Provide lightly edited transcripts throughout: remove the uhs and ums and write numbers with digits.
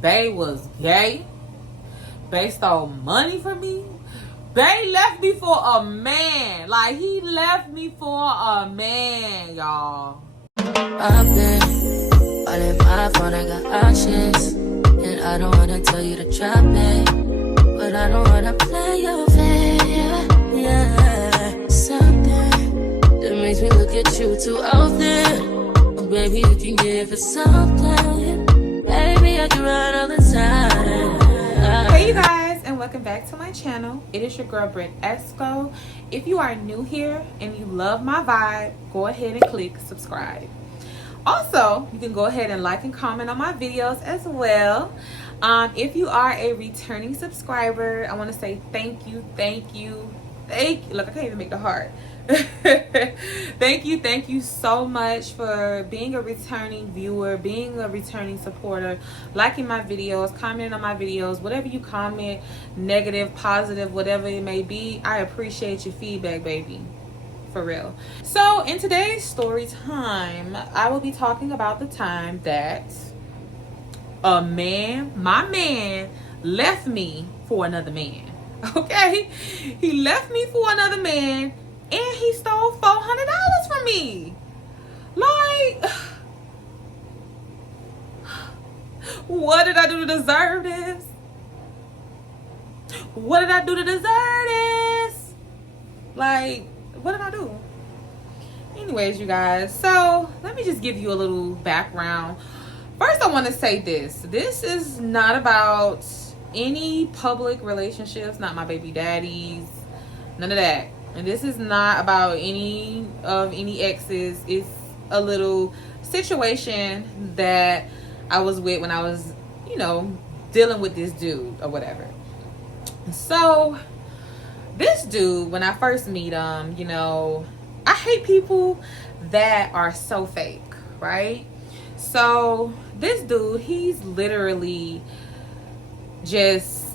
Bae was gay. Bae stole money from me. Bae left me for a man. Like, he left me for a man, y'all. I've been all in my phone, I got options. And I don't wanna tell you to drop it, but I don't wanna play your fair. Yeah, something that makes me look at you too often. Oh, baby, you can give it something. Baby, I can run all the time. Hey you guys, and welcome back to my channel. It is your girl Britt Esco. If you are new here and you love my vibe, go ahead and click subscribe. Also, you can go ahead and like and comment on my videos as well. If you are a returning subscriber, I want to say thank you. Look, I can't even make the heart. thank you so much for being a returning viewer, being a returning supporter, liking my videos, commenting on my videos. Whatever you comment, negative, positive, whatever it may be, I appreciate your feedback, baby. For real. So in today's story time, I will be talking about the time that my man left me for another man. Okay, he left me for another man and he stole $400 from me. Like, what did I do to deserve this? What did I do to deserve this? Like, what did I do? Anyways, you guys, so let me just give you a little background. First, I want to say this is not about any public relationships, not my baby daddies, none of that. And this is not about any exes. It's a little situation that I was with when I was, dealing with this dude or whatever. So this dude, when I first meet him, I hate people that are so fake, right? So this dude, he's literally just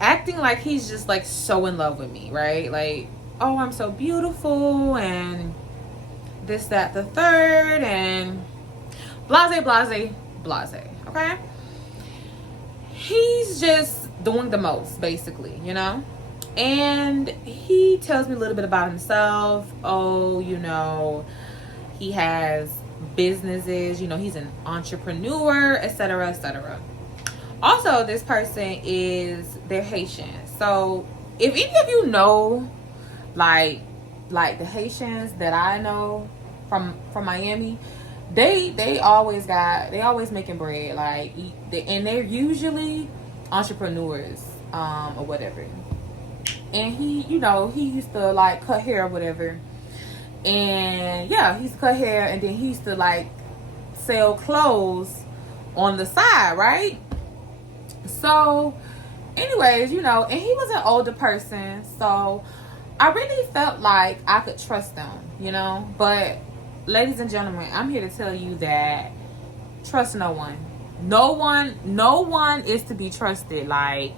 acting like he's just like so in love with me, right? Like, oh, I'm so beautiful and this, that, the third, and blase, okay? He's just doing the most, basically, And he tells me a little bit about himself. Oh, he has businesses, he's an entrepreneur, etc., etc. Also, this person they're Haitian. So if any of you know, like the Haitians that I know from Miami, they always making bread, and they're usually entrepreneurs, or whatever. And he used to like cut hair or whatever. And yeah, he's cut hair, and then he used to like sell clothes on the side, right? So anyways, and he was an older person, so I really felt like I could trust them, But ladies and gentlemen, I'm here to tell you that trust no one. No one is to be trusted. Like,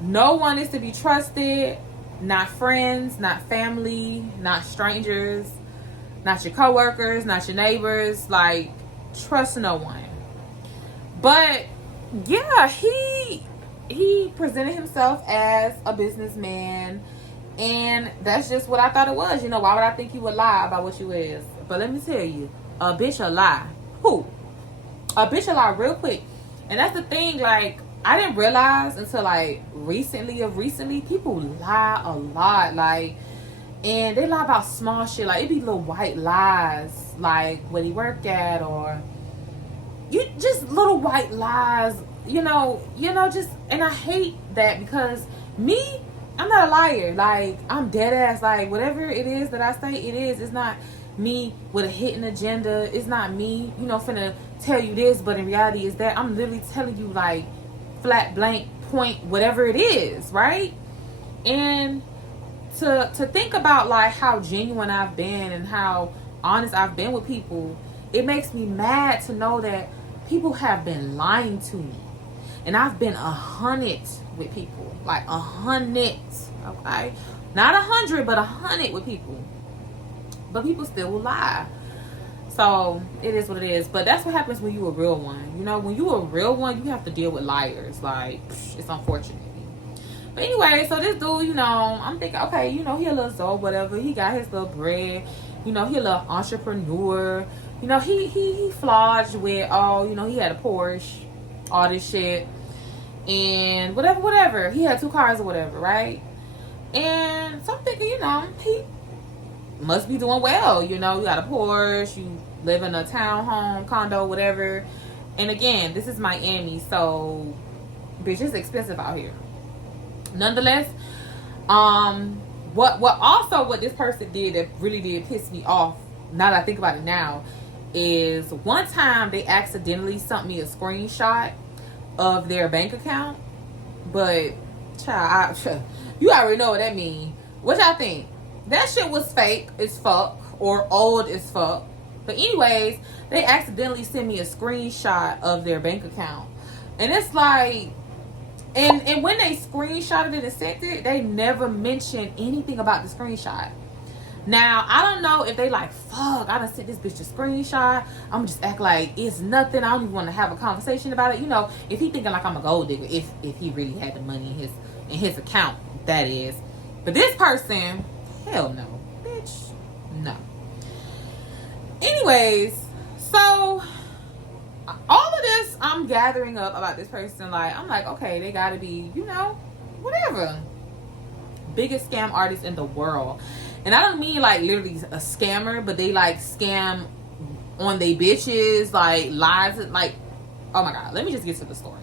no one is to be trusted. Not friends, not family, not strangers, not your coworkers, not your neighbors. Like, trust no one. But yeah, he presented himself as a businessman, and that's just what I thought it was. Why would I think you would lie about what you is? But let me tell you, a bitch will lie. Who? A bitch will lie real quick. And that's the thing, like, I didn't realize until like recently, people lie a lot, like, and they lie about small shit. Like, it be little white lies, like where he work at, or you just little white lies, just, and I hate that because me, I'm not a liar. Like, I'm dead ass. Like, whatever it is that I say it is, it's not me with a hidden agenda. It's not me, finna tell you this, but in reality is that I'm literally telling you, like, flat blank point, whatever it is, right? And to think about like how genuine I've been and how honest I've been with people, it makes me mad to know that people have been lying to me. And I've been 100 with people, like 100, okay? Not 100, but 100 with people. But people still will lie. So it is what it is. But that's what happens when you a real one. You know, when you a real one, you have to deal with liars. Like, it's unfortunate. But anyway, so this dude, you know, I'm thinking, okay, you know, he a little Zoe, whatever. He got his little bread. You know, he a little entrepreneur. You know, he flogged with, oh, you know, he had a Porsche, all this shit. And whatever. He had 2 cars or whatever, right? And so I'm thinking, you know, he must be doing well. You know, you got a Porsche, you live in a townhome, condo, whatever. And again, this is Miami, so bitch, it's expensive out here. Nonetheless, what this person did that really did piss me off, now that I think about it now, is one time they accidentally sent me a screenshot of their bank account. But child, you already know what that means. What y'all think? That shit was fake as fuck or old as fuck. But anyways, they accidentally sent me a screenshot of their bank account. And it's like, and when they screenshotted it and sent it, they never mentioned anything about the screenshot. Now, I don't know if they like, fuck, I done sent this bitch a screenshot. I'm gonna just act like it's nothing. I don't even want to have a conversation about it. You know, if he thinking like I'm a gold digger, if he really had the money in his account, that is. But this person, hell no, bitch, no. Anyways, so all of this I'm gathering up about this person, like, I'm like, okay, they gotta be, you know, whatever. Biggest scam artist in the world. And I don't mean like literally a scammer, but they like scam on they bitches, like lives, like, oh my god, let me just get to the story.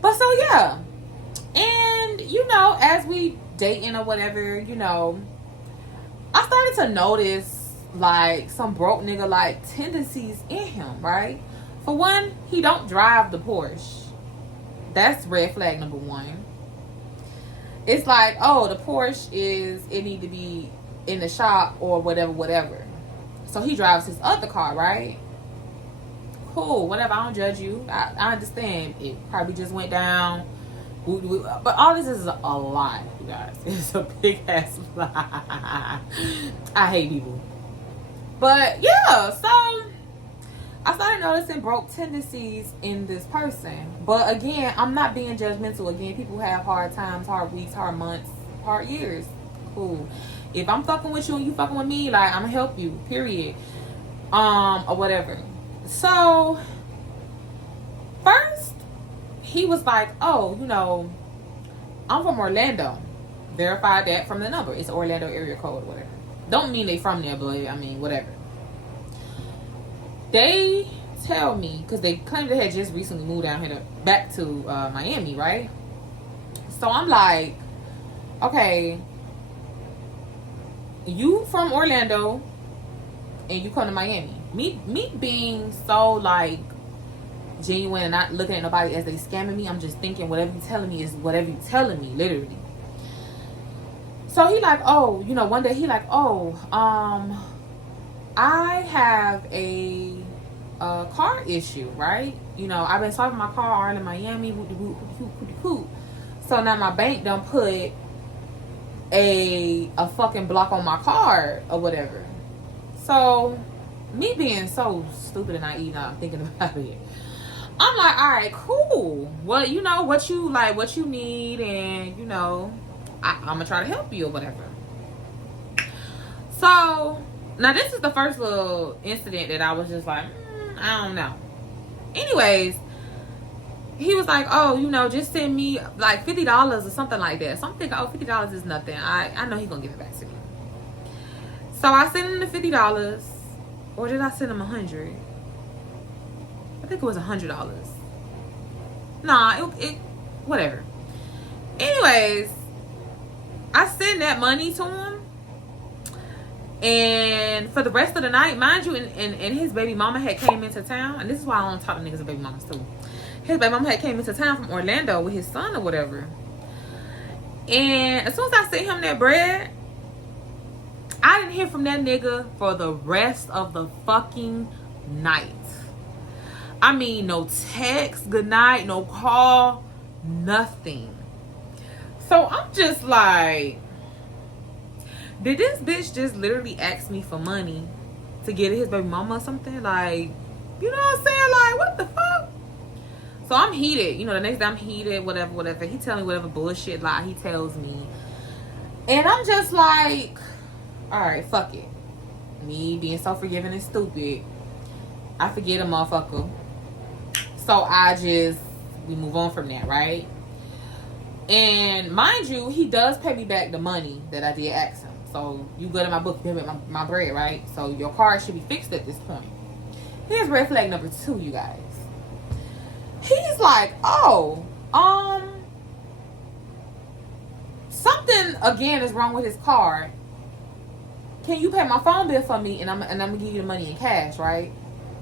But so yeah. And you know, as we dating or whatever, you know, I started to notice like some broke nigga like tendencies in him, right? For one, he don't drive the Porsche. That's red flag number 1. It's like, oh, the Porsche it need to be in the shop or whatever. So he drives his other car, right? Cool, whatever, I don't judge you. I understand. It probably just went down. But all this is a lot, you guys. It's a big ass lie. I hate people. But yeah, so I started noticing broke tendencies in this person. But again, I'm not being judgmental. Again, people have hard times, hard weeks, hard months, hard years. Cool. If I'm fucking with you and you fucking with me, like, I'm gonna help you, period. Or whatever. So first, he was like, oh, you know, I'm from Orlando. Verified that from the number. It's Orlando area code or whatever. Don't mean they from there, but I mean, whatever. They tell me, because they claim they had just recently moved down here back to Miami, right? So I'm like, okay, you from Orlando and you come to Miami. Me being so like genuine and not looking at nobody as they scamming me, I'm just thinking whatever you telling me is whatever you telling me, literally. So he like, oh, you know, one day he like, oh, I have a car issue, right? You know, I've been swiping my car in Miami. So now my bank done put a fucking block on my card or whatever. So me being so stupid and naive, now I'm thinking about it. I'm like, all right, cool. Well, you know what you like, what you need, and you know, I'm gonna try to help you or whatever. So now this is the first little incident that I was just like, I don't know. Anyways, he was like, oh, you know, just send me like $50 or something like that. So I'm thinking, oh, $50 is nothing. I know he's gonna give it back to me. So I sent him the $50, or did I send him $100? I think it was $100. Nah, it whatever. Anyways, I sent that money to him, and for the rest of the night, mind you, and his baby mama had came into town, and this is why I don't talk to niggas and baby mamas too. His baby mama had came into town from Orlando with his son or whatever, and as soon as I sent him that bread, I didn't hear from that nigga for the rest of the fucking night. I mean, no text, good night, no call, nothing. So I'm just like, did this bitch just literally ask me for money to get his baby mama or something. Like, you know what I'm saying? Like, what the fuck? So I'm heated. You know, the next day I'm heated, whatever. He tell me whatever bullshit lie he tells me. And I'm just like, all right, fuck it. Me being so forgiving and stupid, I forget a motherfucker. So we move on from that, right? And mind you, he does pay me back the money that I did ask him. So you good in my book, you pay me my bread, right? So your car should be fixed at this point. Here's red flag number 2, you guys. He's like, oh, something again is wrong with his car. Can you pay my phone bill for me, and I'm gonna give you the money in cash, right?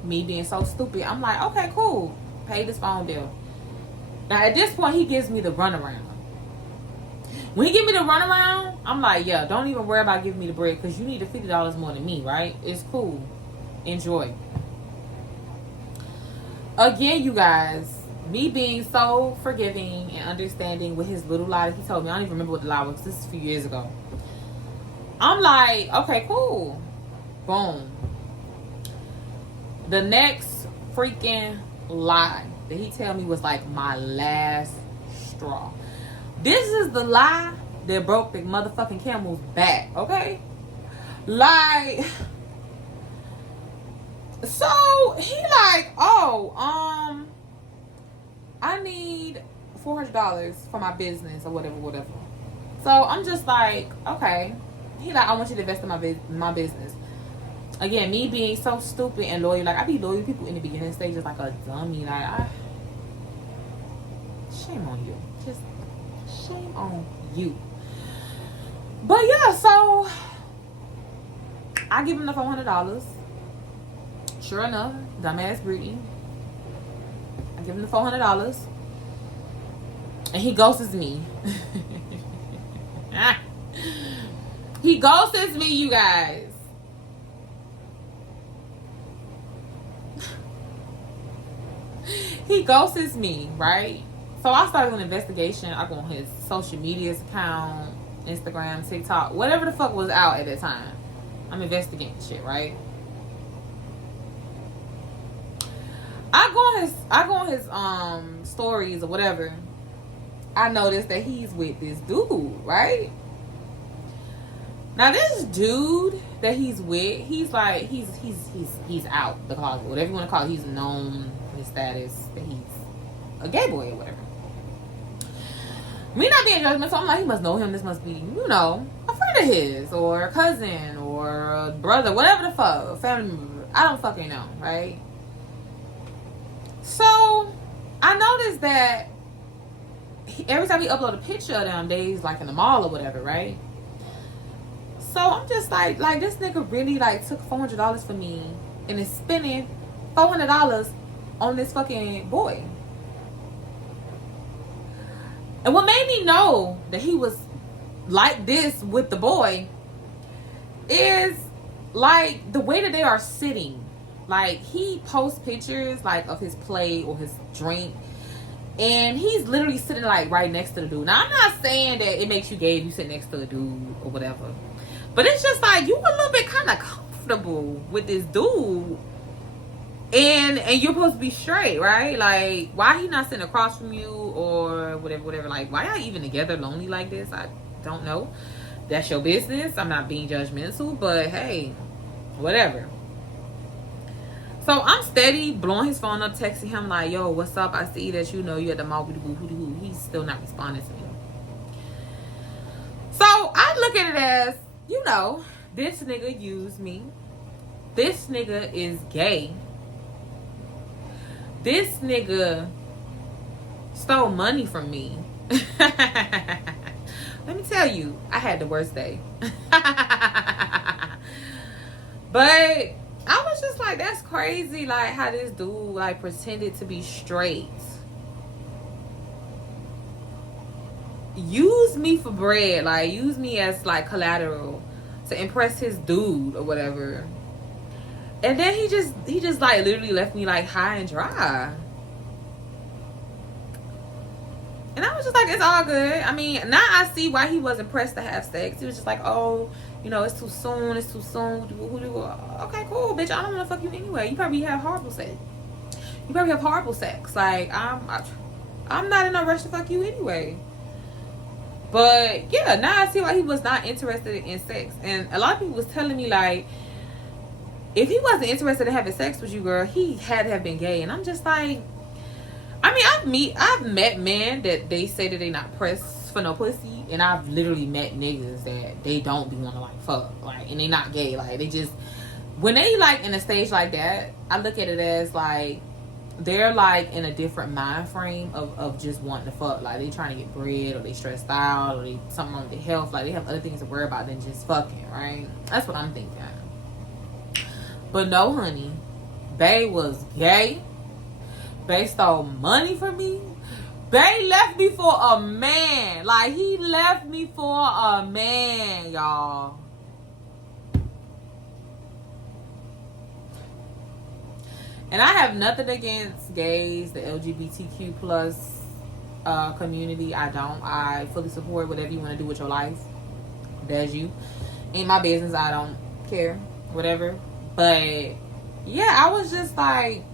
Me being so stupid, I'm like, okay, cool, pay this phone bill. Now at this point, he gives me the runaround. When he give me the runaround, I'm like, yeah, don't even worry about giving me the bread, because you need the $50 more than me, right? It's cool, enjoy. Again, you guys, me being so forgiving and understanding with his little lie that he told me. I don't even remember what the lie was. This is a few years ago. I'm like, okay, cool. Boom. The next freaking lie that he tell me was like my last straw. This is the lie that broke the motherfucking camel's back, okay? Like, so he like, oh, I need $400 for my business or whatever. So I'm just like, okay. He like, I want you to invest in my business. Again, me being so stupid and loyal. Like, I be loyal to people in the beginning stages like a dummy. Like, shame on you. Just shame on you. But yeah, so I give him the $400. Sure enough, dumbass Brittany. I give him the $400. And he ghosts me. He ghosts me, you guys. He ghosts me, right? So I started an investigation. I go on his social media account, Instagram, TikTok, whatever the fuck was out at that time. I'm investigating shit, right? I go on his stories or whatever. I noticed that he's with this dude, right? Now this dude that he's with, he's like he's out the closet, whatever you want to call it. He's known for his status that he's a gay boy or whatever. Me not being judgmental, so I'm like, he must know him. This must be, you know, a friend of his or a cousin or a brother, whatever the fuck, family member. I don't fucking know, right? So I noticed that every time he upload a picture of them days, like in the mall or whatever, right? So I'm just like this nigga really like took $400 for me and is spending $400 on this fucking boy. And what made me know that he was like this with the boy is like the way that they are sitting. Like, he posts pictures like of his plate or his drink, and he's literally sitting like right next to the dude. Now I'm not saying that it makes you gay if you sit next to a dude or whatever, but it's just like you a little bit kind of comfortable with this dude, and you're supposed to be straight, right? Like, why he not sitting across from you or whatever? Like, why y'all even together lonely like this? I don't know. That's your business. I'm not being judgmental, but hey, whatever. So I'm steady blowing his phone up, texting him like, yo, what's up? I see that you at the mall. He's still not responding to me. So I look at it as, this nigga used me. This nigga is gay. This nigga stole money from me. Let me tell you, I had the worst day. But I was just like, that's crazy, like, how this dude, like, pretended to be straight. Use me for bread, like, use me as, like, collateral to impress his dude or whatever. And then he just, like, literally left me, like, high and dry. And I was just like, it's all good. I mean, now I see why he wasn't pressed to have sex. He was just like, oh, you know, it's too soon. It's too soon. Okay, cool, bitch. I don't want to fuck you anyway. You probably have horrible sex. You probably have horrible sex. Like, I'm not in a rush to fuck you anyway. But yeah, now I see why he was not interested in sex. And a lot of people was telling me, like, if he wasn't interested in having sex with you, girl, he had to have been gay. And I'm just like, I mean, I've met men that they say that they not pressed for no pussy, and I've literally met niggas that they don't be want to like fuck, like, and they not gay, like they just, when they like in a stage like that, I look at it as like they're like in a different mind frame of just wanting to fuck, like they trying to get bread, or they stressed out, or they something wrong with their health, like they have other things to worry about than just fucking, right? That's what I'm thinking. But no, honey, Bae was gay. Bae stole money from me. Bae left me for a man. Like, he left me for a man, y'all. And I have nothing against gays, the LGBTQ plus community. I don't. I fully support whatever you want to do with your life. That's you. Ain't my business. I don't care. Whatever. But yeah, I was just like,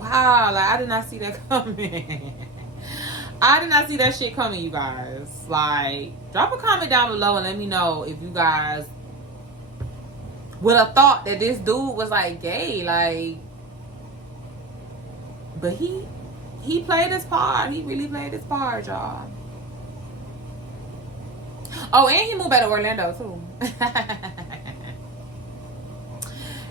wow, like I did not see that coming. I did not see that shit coming, you guys. Like, drop a comment down below and let me know if you guys would have thought that this dude was like gay, like, but he played his part. He really played his part, y'all. Oh, and he moved back to Orlando too.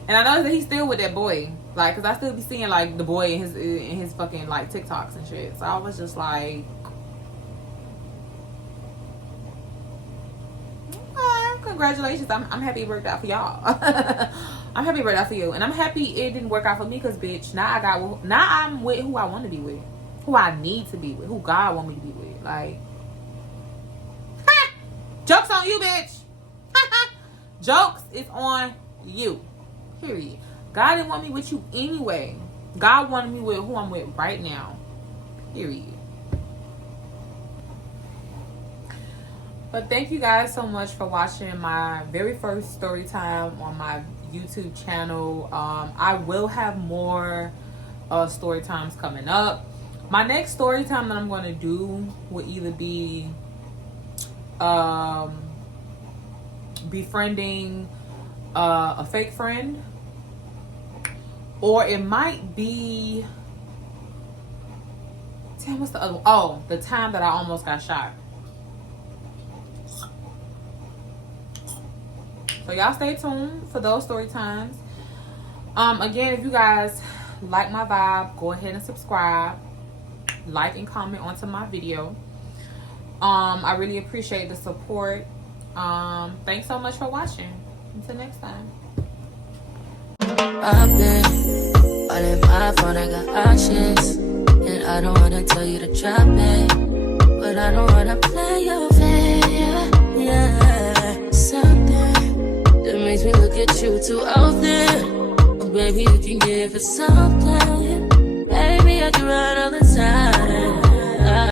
And I noticed that he's still with that boy, like, cause I still be seeing like the boy in his fucking like TikToks and shit. So I was just like, okay, congratulations. I'm happy it worked out for y'all. I'm happy it worked out for you, and I'm happy it didn't work out for me, cause bitch, now I'm with who I want to be with, who I need to be with, who God want me to be with. Like, joke's on you, bitch. Jokes is on you. Period. God didn't want me with you anyway. God wanted me with who I'm with right now. Period. But thank you guys so much for watching my very first story time on my YouTube channel. I will have more story times coming up. My next story time that I'm going to do will either be befriending a fake friend, or it might be, damn, what's the other one? Oh, the time that I almost got shot. So y'all stay tuned for those story times. Again, if you guys like my vibe, go ahead and subscribe, like and comment onto my video. I really appreciate the support. Thanks so much for watching. Until next time. I've been all in my phone, I got options, and I don't wanna tell you to drop it, but I don't wanna play your fair. Yeah, something that makes me look at you too often. Oh, baby, you can give it something. Baby, I do right all the time.